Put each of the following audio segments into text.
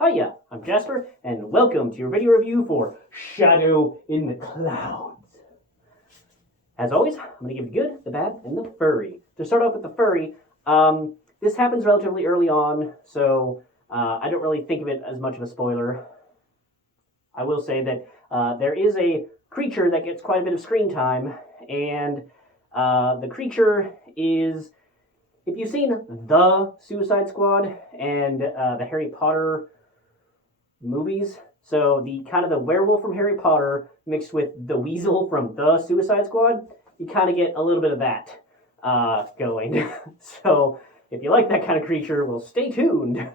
Hiya, I'm Jasper, and welcome to your video review for Shadow in the Clouds. As always, I'm going to give you the good, the bad, and the furry. To start off with the furry, this happens relatively early on, so I don't really think of it as much of a spoiler. I will say that there is a creature that gets quite a bit of screen time, and the creature is, if you've seen The Suicide Squad and the Harry Potter movies. So the kind of the werewolf from Harry Potter mixed with the weasel from the Suicide Squad, you kind of get a little bit of that going. So if you like that kind of creature, well, stay tuned.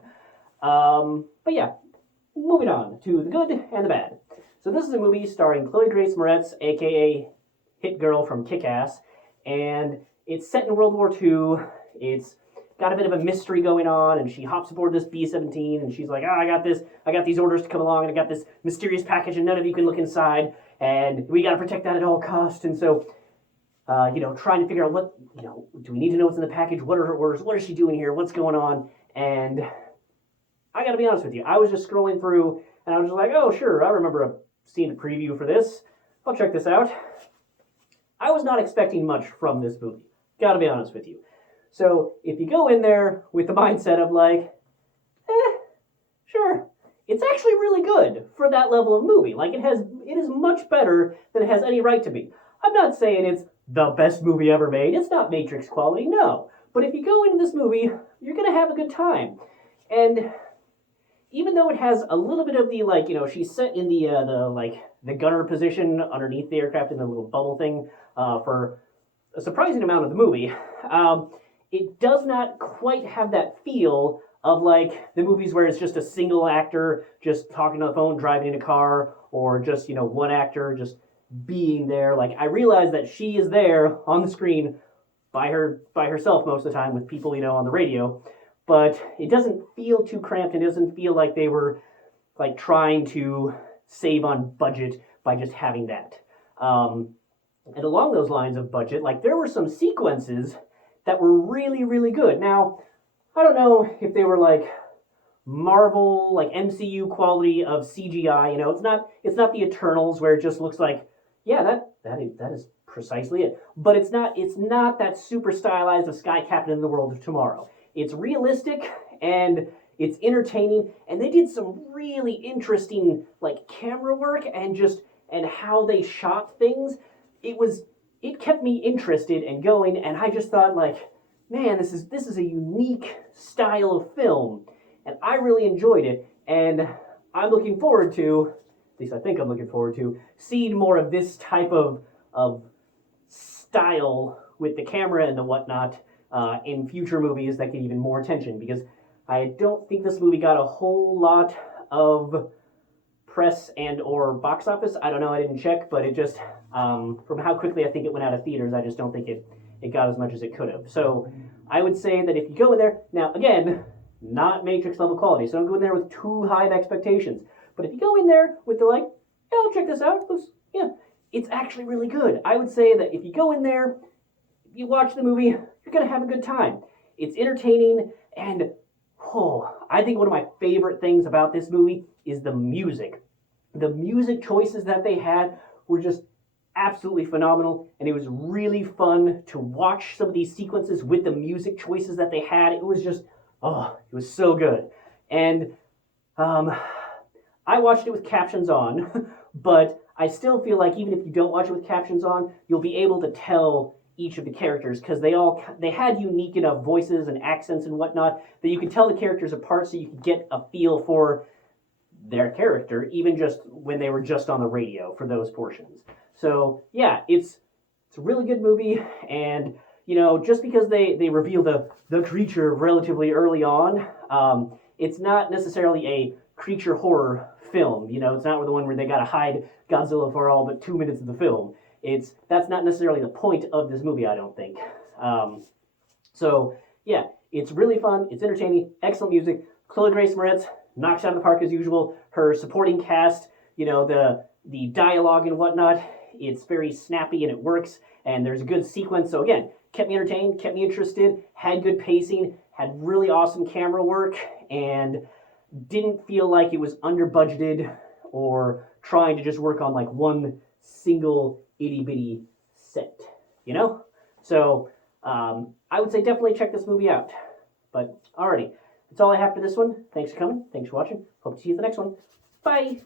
But yeah, moving on to the good and the bad. So this is a movie starring Chloe Grace Moretz, aka Hit Girl from Kick-Ass, and it's set in World War II. It's got a bit of a mystery going on, and she hops aboard this B-17, and she's like, I got these orders to come along, and I got this mysterious package, and none of you can look inside, and we gotta protect that at all costs. And so, trying to figure out what, do we need to know what's in the package? What are her orders? What is she doing here? What's going on? And I gotta be honest with you, I was just scrolling through, and I was just like, oh, sure, I remember seeing a preview for this. I'll check this out. I was not expecting much from this movie. Gotta be honest with you. So if you go in there with the mindset of like, sure, it's actually really good for that level of movie. Like it is much better than it has any right to be. I'm not saying it's the best movie ever made. It's not Matrix quality, no. But if you go into this movie, you're gonna have a good time. And even though it has a little bit of the she's set in the gunner position underneath the aircraft in the little bubble thing for a surprising amount of the movie. It does not quite have that feel of like the movies where it's just a single actor just talking on the phone, driving in a car, or just, one actor just being there. Like I realize that she is there on the screen by herself most of the time with people, on the radio, but it doesn't feel too cramped. It doesn't feel like they were like trying to save on budget by just having that. And along those lines of budget, like there were some sequences that were really, really good. Now, I don't know if they were like Marvel, like MCU quality of CGI. It's not the Eternals where it just looks like, yeah, that is precisely it. But it's not that super stylized of Sky Captain in the World of Tomorrow. It's realistic and it's entertaining, and they did some really interesting like camera work and how they shot things. It kept me interested and going, and I just thought like, man, this is a unique style of film, and I really enjoyed it, and I'm looking forward to, at least I think I'm looking forward to, seeing more of this type of style with the camera and the whatnot in future movies that get even more attention, because I don't think this movie got a whole lot of press and or box office. I don't know, I didn't check, but it just, from how quickly I think it went out of theaters, I just don't think it got as much as it could have. So I would say that if you go in there, now again, not Matrix level quality, so don't go in there with too high of expectations. But if you go in there with the like, yeah, I'll check this out, it's actually really good. I would say that if you go in there, you watch the movie, you're gonna have a good time. It's entertaining, and I think one of my favorite things about this movie is the music. The music choices that they had were just absolutely phenomenal, and it was really fun to watch some of these sequences with the music choices that they had. It was just, it was so good. And I watched it with captions on, but I still feel like even if you don't watch it with captions on, you'll be able to tell each of the characters, because they had unique enough voices and accents and whatnot that you could tell the characters apart, so you could get a feel for their character, even just when they were just on the radio for those portions. So yeah, it's a really good movie, and just because they reveal the creature relatively early on, it's not necessarily a creature horror film. It's not the one where they gotta hide Godzilla for all but 2 minutes of the film. That's not necessarily the point of this movie, I don't think. So yeah, it's really fun, it's entertaining, excellent music. Chloe Grace Moretz knocks out of the park as usual. Her supporting cast, the dialogue and whatnot, it's very snappy and it works, and there's a good sequence. So again, kept me entertained, kept me interested, had good pacing, had really awesome camera work, and didn't feel like it was under budgeted or trying to just work on like one single itty bitty set, you know? So I would say definitely check this movie out. But alrighty, that's all I have for this one. Thanks for coming. Thanks for watching. Hope to see you at the next one. Bye.